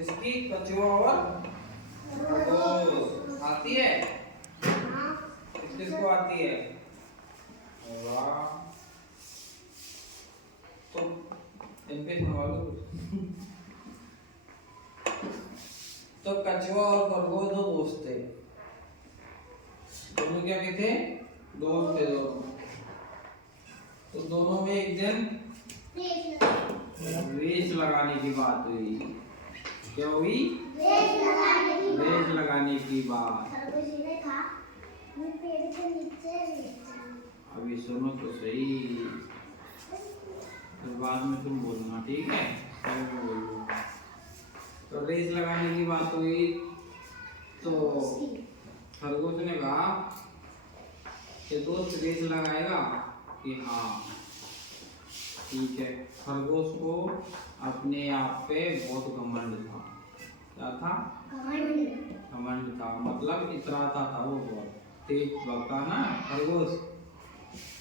किसकी? कछुआ और खरगोश। आती है? किसको आती है? वाह, तो इन पे सवाल तो कछुआ और खरगोश दो दोस्त थे। दोनों क्या कहते? दोस्त थे दोनों। तो दोनों में एक दिन रेस लगाने की बात हुई। क्या हुई? रेस लगाने की बात। अभी सुनो तो सही, फिर बाद में तुम बोलना, ठीक है? मैं बोलूँगा। तो रेस लगाने की बात हुई तो खरगोश ने कहा कि दोस्त रेस लगाएगा कि हाँ ठीक है। खरगोश को अपने आप पे बहुत घमंड था। क्या था? घमंड था, मतलब इतराता था वो, बहुत तेज भगता ना खरगोश,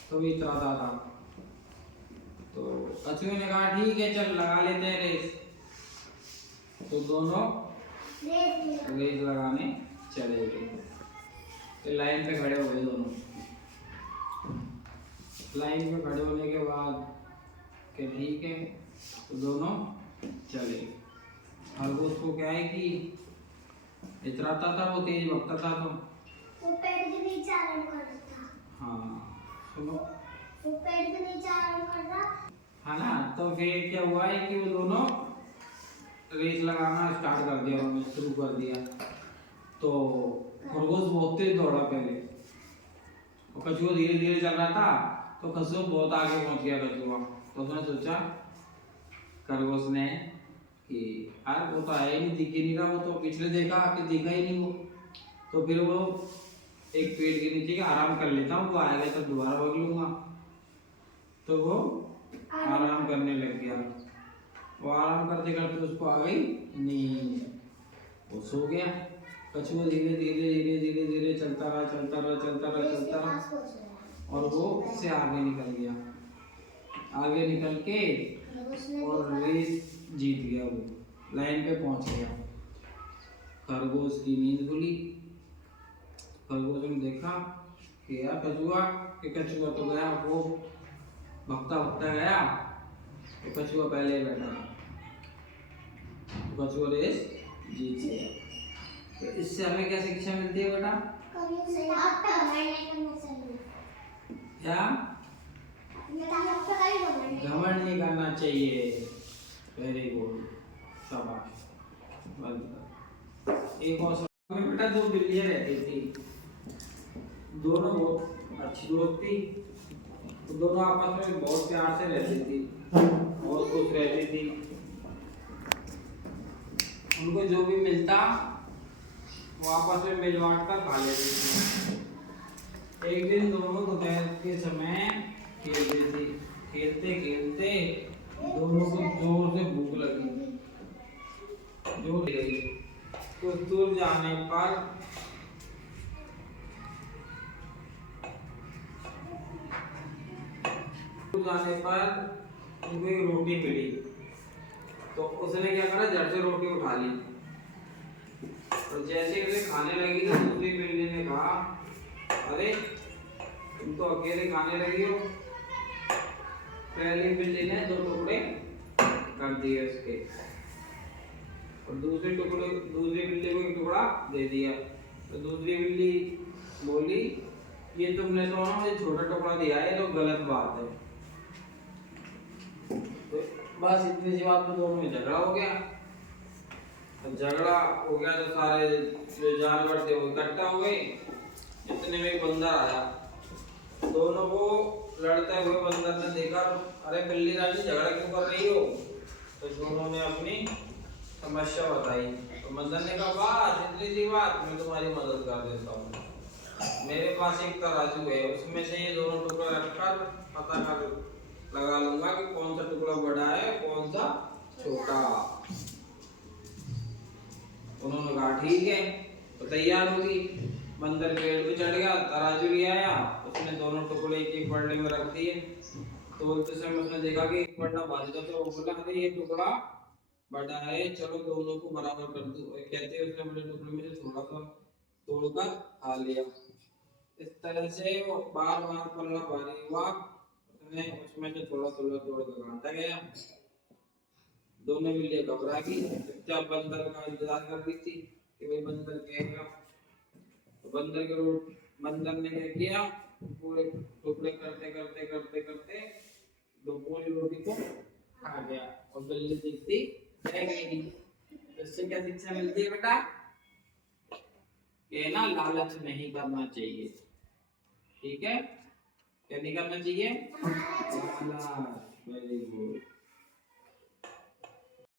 तो भी इतराता था। तो कछुए ने कहा ठीक है चल लगा लेते हैं रेस। तो दोनों रेस लगाने चले गए। तो लाइन पे खड़े हो गए दोनों। लाइन में खड़े होने के बाद कि ठीक है, तो दोनों चले। खरगोश को क्या है कि इतराता था वो, तेज भगता था, तो वो पेड़ के नीचे आराम कर रहा था। हाँ सुनो, वो पेड़ के नीचे आराम कर रहा है ना। तो फिर क्या हुआ है कि वो दोनों रेस लगाना स्टार्ट कर दिया, उन्होंने शुरू कर दिया। तो खरगोश बहुत तेज दौड़ा पहले, और कछुआ धीरे धीरे चल रहा था। तो कछुआ बहुत आगे पहुंच गया कछुआ। तो उसने सोचा खरगोश ने कि यार वो तो आया ही नहीं, दिख ही नहीं रहा, वो तो पिछले देखा कि दिखा ही नहीं वो। तो फिर वो एक पेड़ के नीचे आराम कर लेता हूँ, वो आएगा तो दोबारा भाग लूंगा। तो वो आराम करने लग गया। वो आराम करते करते उसको आ गई नींद, वो सो गया। कछुआ धीरे धीरे धीरे धीरे धीरे चलता रहा चलता रहा चलता रहा चलता रहा, और वो उससे आगे निकल गया। आगे निकल के और रेस जीत गया, वो लाइन पे पहुंच गया। खरगोश की नींद खुली। खरगोश ने देखा कि यार कछुआ, कि कछुआ तो गया, वो भगता भगता गया, तो कछुआ पहले ही बैठा था। कछुआ रेस जीत गया। तो इससे हमें क्या शिक्षा मिलती है बेटा? क्या? घमंड नहीं करना चाहिए। वेरी गुड, शाबाश। एक और में बेटा दो बिल्लियां रहती थी, दोनों बहुत अच्छी दोस्त थी। तो दोनों आपस में बहुत प्यार से रहती थी, बहुत खुश रहती थी। उनको जो भी मिलता वो आपस में मिल बांट कर खा लेती थी। एक दिन दोनों दोपहर के समय खेल रही थी। खेलते खेलते दोनों को जोर से भूख लगी, जो गई। कुछ दूर जाने पर उनको एक रोटी मिली। तो उसने क्या करा, झट से रोटी उठा ली, और जैसे उसे खाने लगी तो दूसरी बिल्ली ने कहा अरे तुम तो अकेले खाने लगी हो। पहली बिल्ली ने दो टुकड़े कर दिए उसके, और दूसरी बिल्ली को एक टुकड़ा दे दिया। तो दूसरी बिल्ली बोली ये तुमने तो ना मुझे छोटा टुकड़ा दिया है, ये तो गलत बात है। तो बस इतनी सी बात पे दोनों में झगड़ा हो गया। तो झगड़ा हो गया तो सारे जो जानवर थे वो इकट्ठा हो गए। इतने में एक बंदर आया। दोनों को लड़ते हुए बंदर ने देखा, अरे बिल्ली रानी झगड़ा क्यों कर रही हो? तो दोनों ने अपनी समस्या बताई। तो बंदर ने कहा बस इतनी सी बात, मैं तुम्हारी मदद कर देता हूँ। मेरे पास एक तराजू है, उसमें से ये दोनों टुकड़े रखकर पता कर लगा लूंगा कि कौन सा टुकड़ा बड़ा है कौन सा छोटा। उन्होंने कहा ठीक है। तो तैयार होगी, बंदर पेड़ पे चढ़ गया, तराजू ले आया, उसने दोनों टुकड़े एक पलड़े में रख दिए। तो उस समय उसने देखा कि एक पलड़ा भाज गया। तो वो बोला अरे ये टुकड़ा बड़ा है, चलो दोनों को बराबर कर दो। और कहते हैं उसने बड़े टुकड़े में से थोड़ा सा तोड़कर खा लिया। इस तरह से वो बार बार पल्ला भारी हुआ, उसमें से थोड़ा थोड़ा तोड़ कर खाता गया। दोनों बिल्लियां घबरा गई, चुपचाप बंदर का इंतजार कर रही थी कि भाई बंदर कहेगा। तो बंदर ने क्या किया, पूरे टुकड़े करते करते करते करते दो पूरी रोटी को खा गया। और बिल्ली दिखती रह गई। तो इससे क्या शिक्षा मिलती है बेटा, कि ना लालच नहीं करना चाहिए। ठीक है, क्या नहीं करना चाहिए, लालच। Very good.